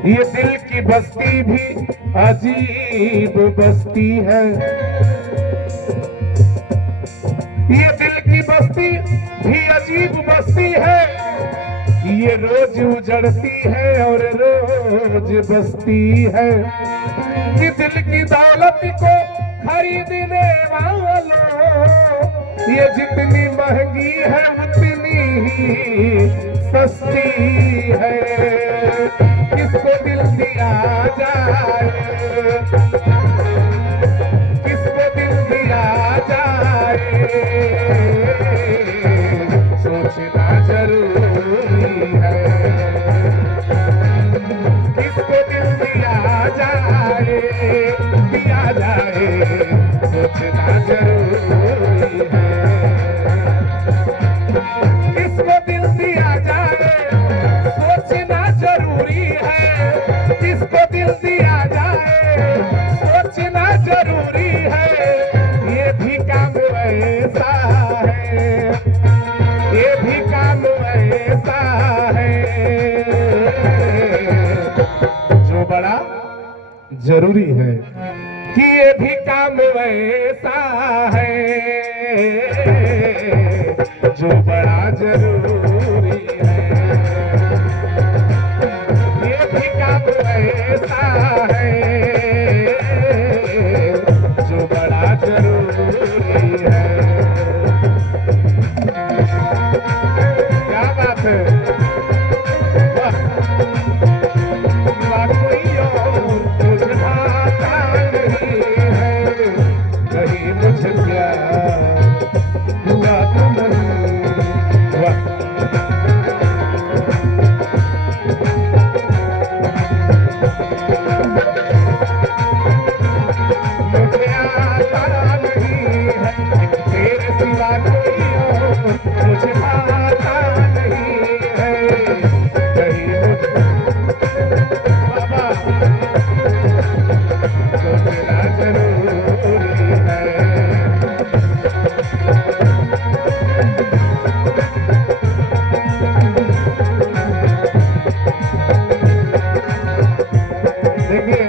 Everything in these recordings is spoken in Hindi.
ये दिल की बस्ती भी अजीब बस्ती है, ये दिल की बस्ती भी अजीब बस्ती है, ये रोज उजड़ती है और रोज बस्ती है। कि दिल की दौलत को खरीदने वालों, ये जितनी महंगी है उतनी ही सस्ती है। किसको दिल दिया जाए, किसको दिल दिया जाए, सोचना जरूरी है। किसको दिल दिया जाए, सोचना जरूरी है। किसको दिल दिया जाए, सोचना जरूरी है। किसको दिल दिया जाए, सोचना जरूरी है। ये भी काम ऐसा है, ये भी काम ऐसा है जो बड़ा जरूरी है। कि ये भी काम ऐसा है जो बड़ा जरूरी है। ये भी काम ऐसा है जो बड़ा जरूरी है। क्या बात है, कोई और मुझे भाता नहीं है, कहीं मुझे प्यार हुआ तो नहीं। मुझे आता नहीं है तेरे सिवा कोई और मुझे भाता नहीं है, कहीं मुझे बाबा सोचना जरूरी है। देखिए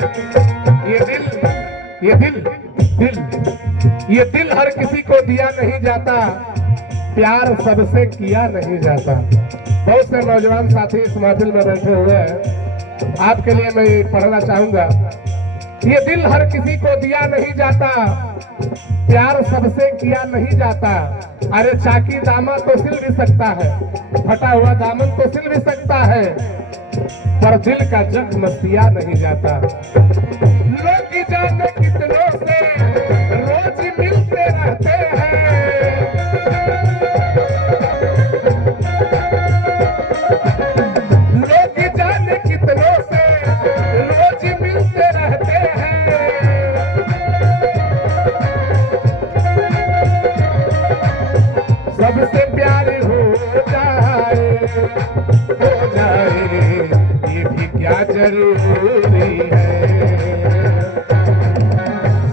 ये दिल हर किसी को दिया नहीं जाता, प्यार सबसे किया नहीं जाता। बहुत से नौजवान साथी इस महफिल में बैठे हुए हैं, आपके लिए मैं पढ़ना चाहूंगा। ये दिल हर किसी को दिया नहीं जाता, प्यार सबसे किया नहीं जाता। अरे चाकी दामा तो सिल भी सकता है, फटा हुआ दामन तो सिल भी सकता है, पर दिल का जख्म सिया नहीं जाता। लोग जाने कितनों से रोज मिलते रहते हैं, लोग जाने कितनों से रोज मिलते रहते हैं। सबसे प्यार हो जाए ये भी क्या जरूरी है।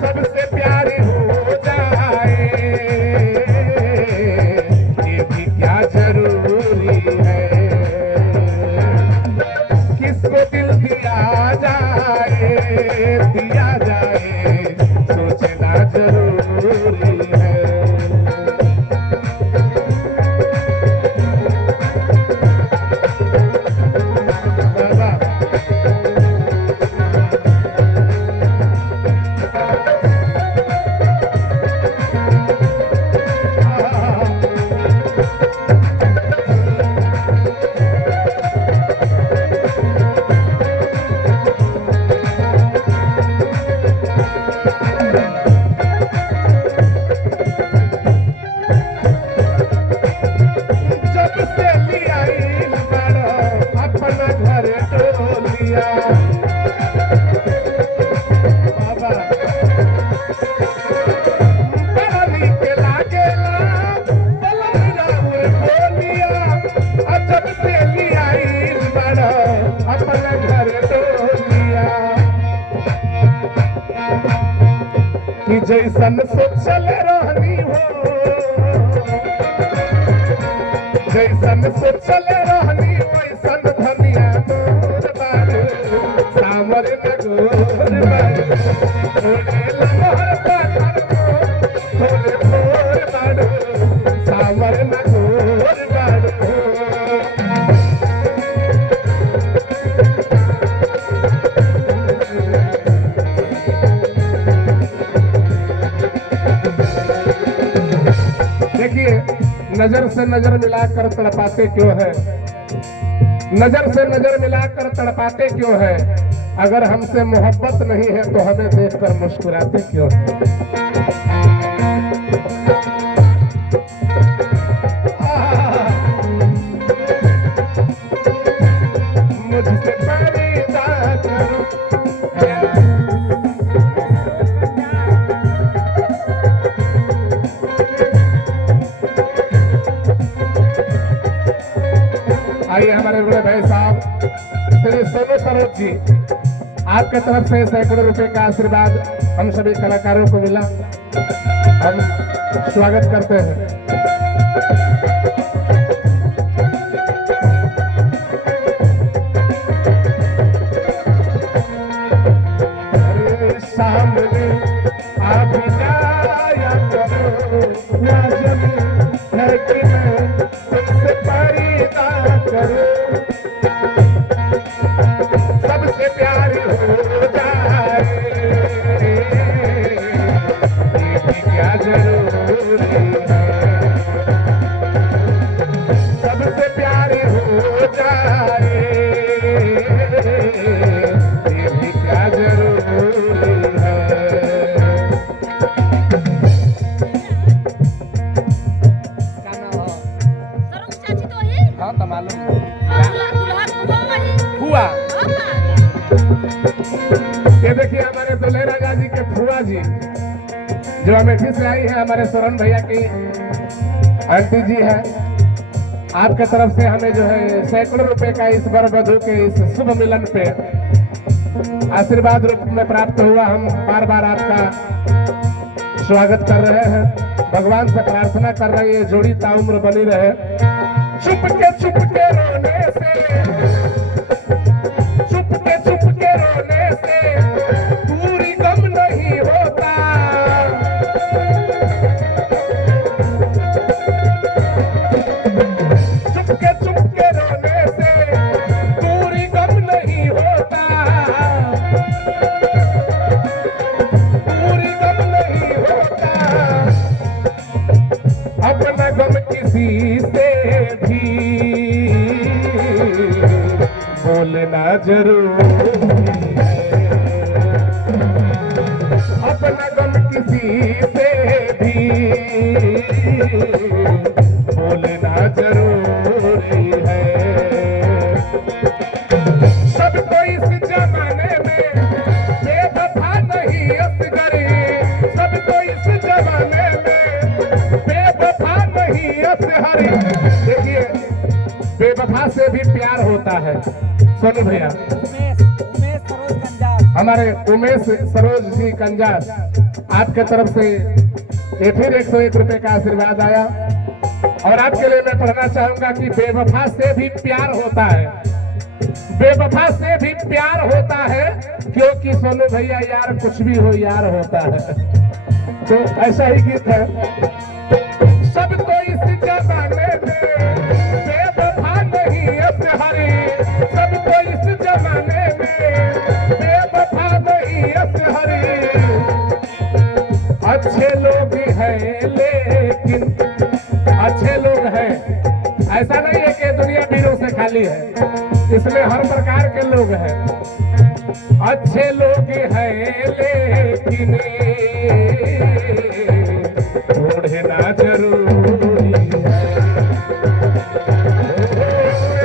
सबसे प्यार हो जाए ये भी क्या जरूरी है। किसको दिल दिया जाए, सोचना जरूरी है। कि जैसन सोचल रहनी हो, जैसन सोचल रहनी वैसन धनिया मोर बारू। नजर से नजर मिलाकर तड़पाते क्यों है? नजर से नजर मिलाकर तड़पाते क्यों है? अगर हमसे मोहब्बत नहीं है तो हमें देखकर मुस्कुराते क्यों है? मुझसे परिदा करो। आइए हमारे बड़े भाई साहब श्री सोनू सरोज जी, आपके तरफ से सैकड़ों रुपए का आशीर्वाद हम सभी कलाकारों को मिला, हम स्वागत करते हैं। सामने आप जाया करो, लाजमी है कि मैं तुमसे परिदा करूं, सबसे प्यारी हो जाए ये भी क्या जरूरी है, सबसे प्यारी हो जाए ये भी क्या जरूरी है। हाँ तो मालूम हुआ। ये देखिए हमारे दुल्हे राजा जी के फुआ जी जो अमेठी से आई है, हमारे सोरन भैया की आंटी जी है, आपके तरफ से हमें जो है सैकड़ों रुपए का इस वर वधू के इस शुभ मिलन पे आशीर्वाद रूप में प्राप्त हुआ। हम बार बार आपका स्वागत कर रहे हैं, भगवान से प्रार्थना कर रहे हैं ये जोड़ी ताउम्र बनी रहे। चुपके चुपके रोने से, चुपके रोने से पूरी गम नहीं होता, चुपके रोने से पूरी गम नहीं होता, पूरी गम नहीं होता, अपना गम किसी से भी बोलना जरूरी है, अपना गम किसी से भी बोलना जरूरी है। सबको इस जमाने में बेवफा नहीं असगरी, सबको इस जमाने में बेवफा नहीं असहरी। देखिए बेवफा से भी प्यार होता है। सोनू भैया हमारे उमेश सरोज जी कंजास, आपके तरफ से ये फिर 101 रुपए का आशीर्वाद आया और आपके लिए मैं पढ़ना चाहूंगा कि बेवफा से भी प्यार होता है, बेवफा से भी प्यार होता है, क्योंकि सोनू भैया यार कुछ भी हो यार होता है। तो ऐसा ही गीत है। सब तो इस जमाने में बेवफा नहीं असहरी, सब तो इस जमाने में बेवफा नहीं असहरी, अच्छे लोग हैं लेकिन अच्छे लोग हैं, ऐसा नहीं है कि दुनिया वीरों से खाली है, इसमें हर प्रकार के लोग हैं, अच्छे लोग हैं लेकिन ढूंढना जरूरी है,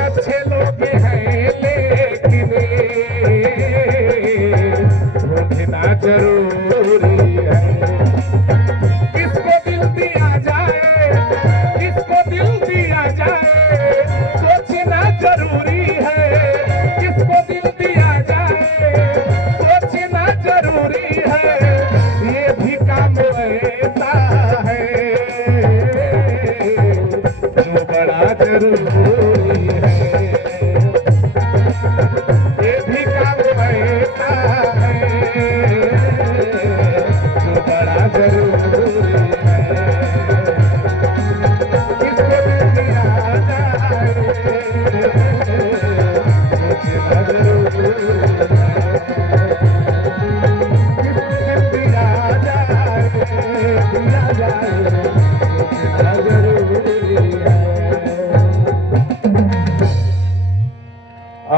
अच्छे लोग हैं लेकिन ढूंढना जरूरी है। किसको दिल दिया जाए, किसको दिल दिया जाए, सोचना जरूरी है, किसको दिल दिया जाए, सोचना जरूरी है, ये भी काम ऐसा है,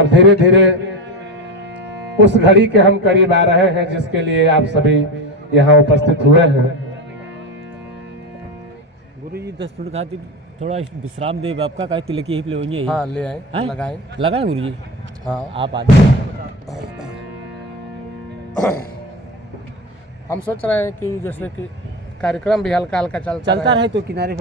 अब धीरे धीरे उस घड़ी के हम करीब आ रहे हैं जिसके लिए आप सभी यहाँ उपस्थित हुए हैं। गुरु जी 10 मिनट खातिर थोड़ा विश्राम दे आपका का तिलक ही ले होंगे। हाँ ले आए, हैं? लगाए। लगाए गुरु जी। हाँ आप आ जाइए। हम सोच रहे हैं कि जैसे कि कार्यक्रम भी हल्का हल्का चलता चलता रहे तो किनारे